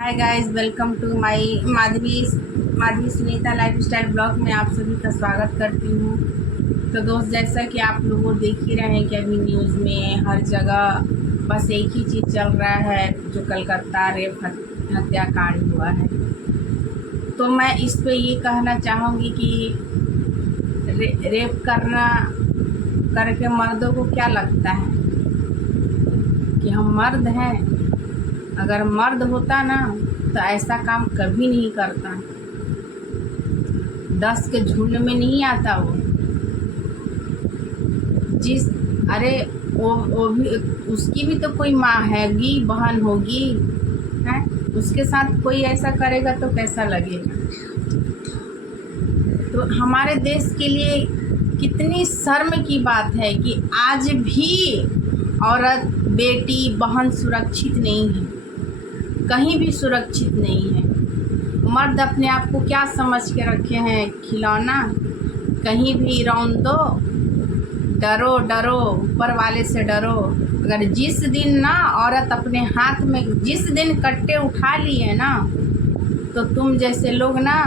Hi guys, welcome to my Madhavi Sunita lifestyle blog में आप सभी का स्वागत करती हूँ। तो दोस्त, जैसा कि आप लोग देख ही रहे हैं कि अभी न्यूज़ में हर जगह बस एक ही चीज़ चल रहा है, जो कलकत्ता रेप हत्याकांड हुआ है। तो मैं इस पे ये कहना चाहूँगी कि रेप करके मर्दों को क्या लगता है कि हम मर्द हैं? अगर मर्द होता ना तो ऐसा काम कभी नहीं करता। 10 के झुंड में नहीं आता वो। जिस अरे वो भी, उसकी भी तो कोई माँ हैगी, बहन होगी है। उसके साथ कोई ऐसा करेगा तो कैसा लगेगा? तो हमारे देश के लिए कितनी शर्म की बात है कि आज भी औरत, बेटी, बहन सुरक्षित नहीं है, कहीं भी सुरक्षित नहीं है। मर्द अपने आप को क्या समझ के रखे हैं? खिलौना। कहीं भी रौंद दो, डरो डरो, ऊपर वाले से डरो। अगर जिस दिन ना औरत अपने हाथ में जिस दिन कट्टे उठा लिए ना, तो तुम जैसे लोग ना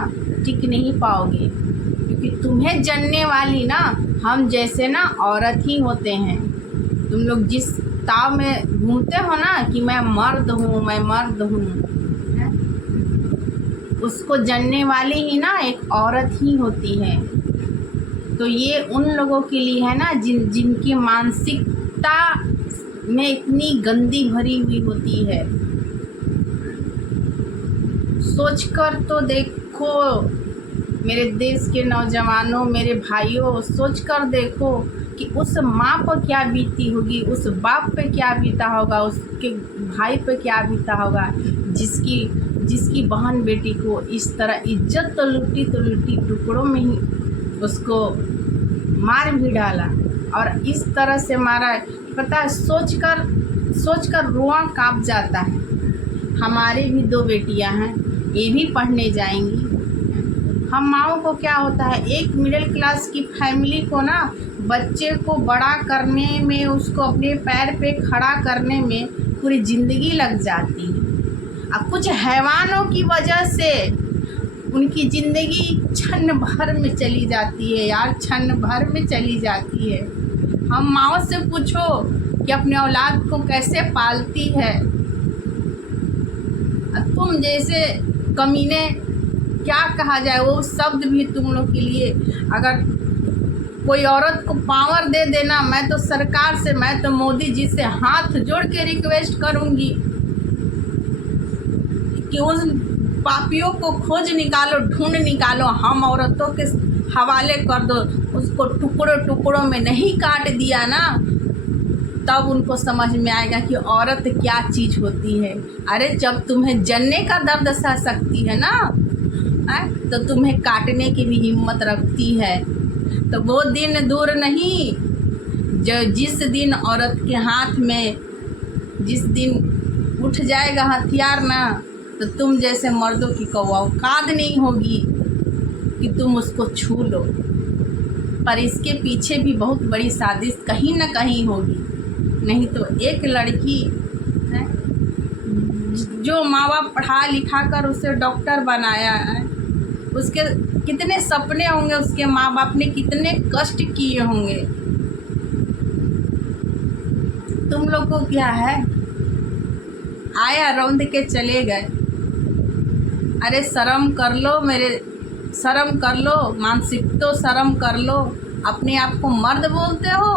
टिक नहीं पाओगे, क्योंकि तुम्हें जनने वाली ना हम जैसे ना औरत ही होते हैं। तुम लोग जिस ताव में घूमते हो ना कि मैं मर्द हूँ, मैं मर्द हूँ, उसको जानने वाली ही ना एक औरत ही होती है। तो ये उन लोगों के लिए है ना जिनकी मानसिकता में इतनी गंदी भरी हुई होती है। सोचकर तो देखो मेरे देश के नौजवानों, मेरे भाइयों, सोचकर देखो कि उस माँ पर क्या बीती होगी, उस बाप पे क्या बीता होगा, उसके भाई पे क्या बीता होगा, जिसकी बहन बेटी को इस तरह इज्जत तो लुटी टुकड़ों में ही उसको मार भी डाला। और इस तरह से मारा, पता है, सोचकर रुआं कांप जाता है। हमारी भी 2 बेटियां हैं, ये भी पढ़ने जाएंगी। हम माओ को क्या होता है, एक मिडिल क्लास की फैमिली को ना बच्चे को बड़ा करने में, उसको अपने पैर पे खड़ा करने में पूरी ज़िंदगी लग जाती है। अब कुछ हैवानों की वजह से उनकी ज़िंदगी क्षण भर में चली जाती है यार, क्षण भर में चली जाती है। हम माओ से पूछो कि अपने औलाद को कैसे पालती है। तुम जैसे कमीने, क्या कहा जाए, वो शब्द भी तुम लोग के लिए, अगर कोई औरत को पावर दे देना, मैं तो सरकार से, मैं तो मोदी जी से हाथ जोड़ के रिक्वेस्ट करूंगी कि उन पापियों को खोज निकालो, ढूंढ निकालो, हम औरतों के हवाले कर दो। उसको टुकड़ों टुकड़ों में नहीं काट दिया ना, तब उनको समझ में आएगा कि औरत क्या चीज़ होती है। अरे जब तुम्हें जनने का दर्द सह सकती है ना, तो तुम्हें काटने की भी हिम्मत रखती है। तो वो दिन दूर नहीं, जिस दिन औरत के हाथ में जिस दिन उठ जाएगा हथियार ना, तो तुम जैसे मर्दों की औकात नहीं होगी कि तुम उसको छू लो। पर इसके पीछे भी बहुत बड़ी साजिश कहीं ना कहीं होगी। नहीं तो एक लड़की है, जो माँ बाप पढ़ा लिखा कर उसे डॉक्टर बनाया है, उसके कितने सपने होंगे, उसके माँ बाप ने कितने कष्ट किए होंगे। तुम लोग को क्या है, आया रौंद के चले गए। अरे शर्म कर लो, शर्म कर लो, मानसिक तो शर्म कर लो। अपने आप को मर्द बोलते हो?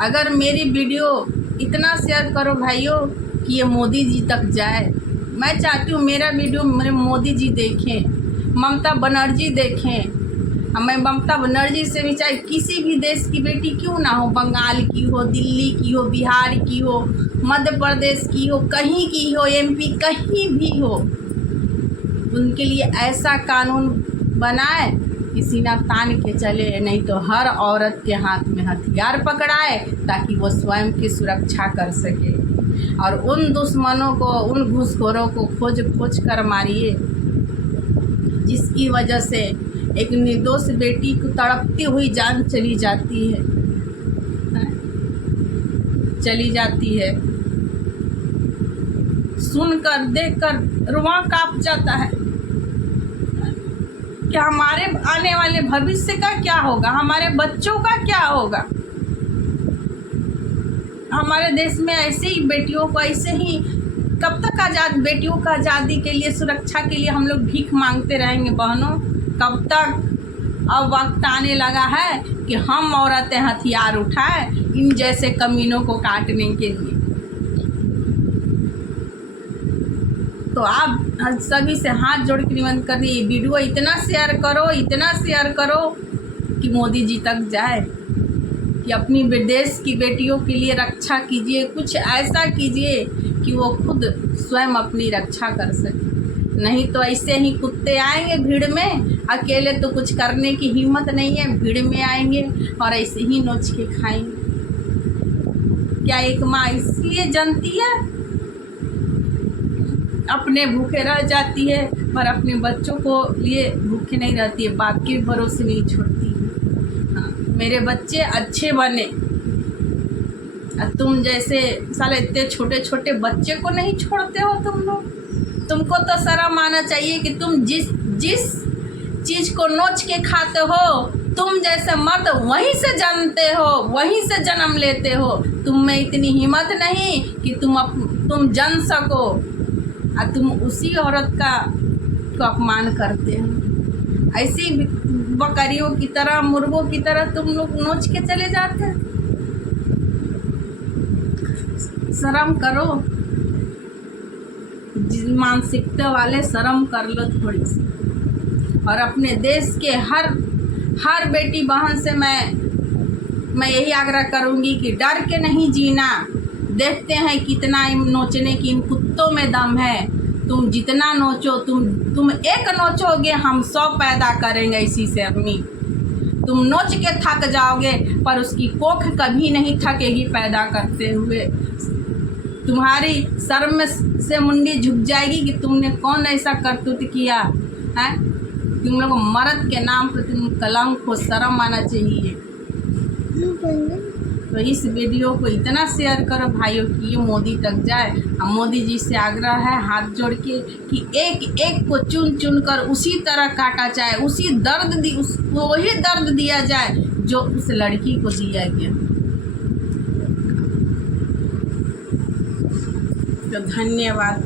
अगर मेरी वीडियो इतना शेयर करो भाइयों कि ये मोदी जी तक जाए। मैं चाहती हूँ मेरा वीडियो मेरे मोदी जी देखें, ममता बनर्जी देखें। मैं ममता बनर्जी से भी, चाहे किसी भी देश की बेटी क्यों ना हो, बंगाल की हो, दिल्ली की हो, बिहार की हो, मध्य प्रदेश की हो, कहीं की हो, एमपी, कहीं भी हो, उनके लिए ऐसा कानून बनाए कि सीना तान के चले। नहीं तो हर औरत के हाथ में हथियार पकड़ाए ताकि वो स्वयं की सुरक्षा कर सके। और उन दुश्मनों को, उन घूसखोरों को खोज खोज कर मारिए, जिसकी वजह से एक निर्दोष बेटी को तड़पती हुई जान चली जाती है। सुनकर देखकर रुआं कांप जाता है कि हमारे आने वाले भविष्य का क्या होगा, हमारे बच्चों का क्या होगा। हमारे देश में ऐसे ही बेटियों को ऐसे ही कब तक बेटियों का आज़ादी के लिए, सुरक्षा के लिए हम लोग भीख मांगते रहेंगे बहनों? कब तक? अब वक्त आने लगा है कि हम औरतें हथियार उठाएं इन जैसे कमीनों को काटने के लिए। तो आप सभी से हाथ जोड़ के निवेदन कर रही, वीडियो इतना शेयर करो कि मोदी जी तक जाए, कि अपनी देश की बेटियों के लिए रक्षा कीजिए, कुछ ऐसा कीजिए कि वो खुद स्वयं अपनी रक्षा कर सके। नहीं तो ऐसे ही कुत्ते आएंगे भीड़ में, अकेले तो कुछ करने की हिम्मत नहीं है, भीड़ में आएंगे और ऐसे ही नोच के खाएंगे। क्या एक माँ इसलिए जनती है, अपने भूखे रह जाती है पर अपने बच्चों को लिए भूखे नहीं रहती है, बाप के भरोसे नहीं छोड़ती है। हाँ, मेरे बच्चे अच्छे बने। तुम जैसे साले इतने छोटे छोटे बच्चे को नहीं छोड़ते हो तुम लोग। तुमको तो शर्म आना चाहिए कि तुम जिस चीज़ को नोच के खाते हो, तुम जैसे मर्द वहीं से जन्मते हो, वहीं से जन्म लेते हो। तुम में इतनी हिम्मत नहीं कि तुम जन सको, और तुम उसी औरत को अपमान करते हो। ऐसी बकरियों की तरह, मुर्गों की तरह तुम लोग नोच के चले जाते हैं। शर्म करो, मानसिकता वाले शर्म कर लो थोड़ी सी। और अपने देश के हर बेटी बहन से मैं यही आग्रह करूंगी कि डर के नहीं जीना। देखते हैं कितना नोचने की इन कुत्तों में दम है। तुम जितना नोचो, तुम एक नोचोगे, हम 100 पैदा करेंगे इसी से अपनी। तुम नोच के थक जाओगे पर उसकी कोख कभी नहीं थकेगी पैदा करते हुए। तुम्हारी शर्म से मुंडी झुक जाएगी कि तुमने कौन ऐसा करतूत किया है। तुम लोग मर्द के नाम पर तुम कलंक हो, शर्म आना चाहिए। तो इस वीडियो को इतना शेयर करो भाइयों कि ये मोदी तक जाए। हम मोदी जी से आग्रह है हाथ जोड़ के कि एक एक को चुन कर उसी तरह काटा जाए, वही दर्द दिया जाए जो उस लड़की को दिया गया। तो धन्यवाद।